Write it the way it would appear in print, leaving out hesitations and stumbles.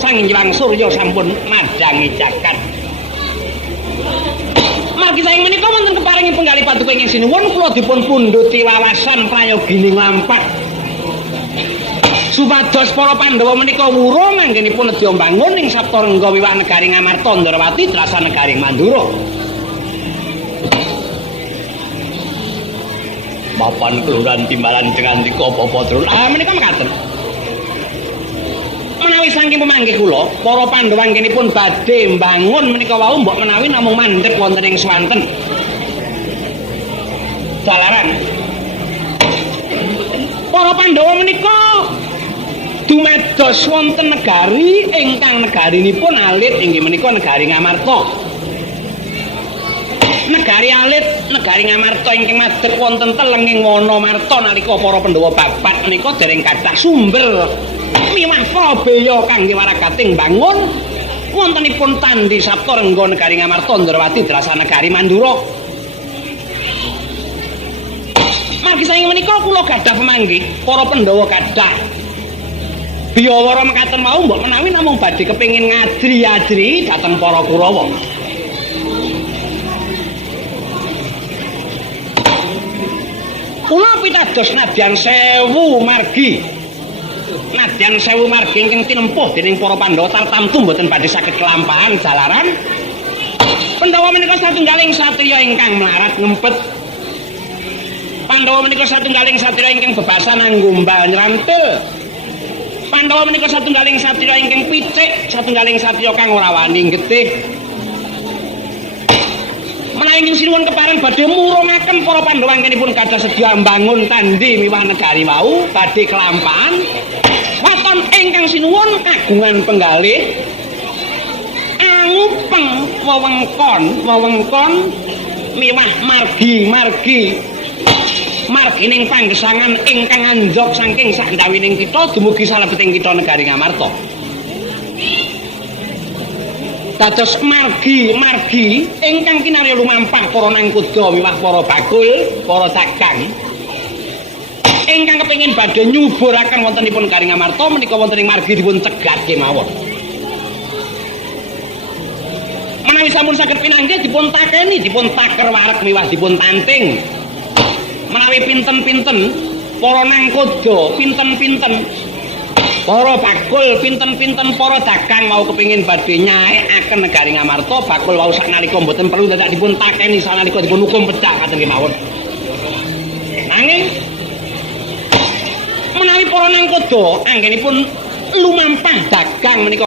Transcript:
sang Hyang Surya sampun madangi jagat. Margi saking menika wonten keparingi penggalih paduka ingkang sinuwun kula dipun pundhuti wawasan prayogining lampat. Supados para Pandhawa menika wurung anggenipun nedya mbangun ing Saptarengga wiwah negari Ngamarta Ndrawati drasa negari Mandura. Mapan kelurahan timbalan dengan dika apa terus. Menika mekaten. Menawi saking pemanggih kula, para Pandhawa anggenipun badhe mbangun menika wau mbok menawi namung mandheg wonten ing swanten. Jalaran. Para Pandhawa menika dumados wonten negari ingkang negarinipun alit inggih menika negari Ngamarta. Negari alit, negari Ngamarta ingkang madhep wonten telenging wana Marta nalika para Pandhawa babat menika dereng kathah sumber miwah prabaya kangge waragating bangun wontenipun Tandhi Saptarengga negari Ngamarta Ndrawati drasa negari Mandura. Margi saking menika kula gadah pemanggih para Pandhawa kathah biawara mekaten mau mbok menawi namung badhe kepengin ngadri-adri dhateng para Kurawa. Kula pitados nadyan 1000 margi. Nadyan 1000 margi ingkang tinempuh dening para Pandhawa tartamtu mboten badhe saged kelampahan jalaran. Pandhawa menika satunggaling satriya ingkang mlarat ngempet. Pandhawa menika satunggaling satriya ingkang bebasan anggombal nyrantil. Pandhawa menika satunggaling satriya ingkang picik, satunggaling satriya kang ora wani getih. Menawi ingkang sinuwun kepareng badhe murungaken para Pandhawa anggenipun kathah sedya mbangun Tandhi miwah negari wau badhe kelampahan. Waton ingkang sinuwun kagungan penggalih angupeng wewengkon miwah margi-margi margining panggesangan ingkang anjog saking sandawining kita dumugi salebeting kita negari Ngamarta. Dados margi-margi ingkang kinarya lumampah para nangkuda miwah para bakul, para dagang ingkang kepengin badhe nyuburaken wontenipun negari Ngamarta menika wonten ing margi dipun cegat kemawon. Menawi sampun saged pinanggih dipun takeni, dipun taker wareg miwah dipun tanting. Menawi pinten-pinten para nangkoda, pinten-pinten para bakul, pinten-pinten para dagang mau kepengin badhe nyaekaken negari Ngamarta, bakul wau saknalika mboten perlu dadak dipun takeni sanalika dipun hukum pecah katen kemawon. Nanging menawi para nangkoda anggenipun lumampah dagang menika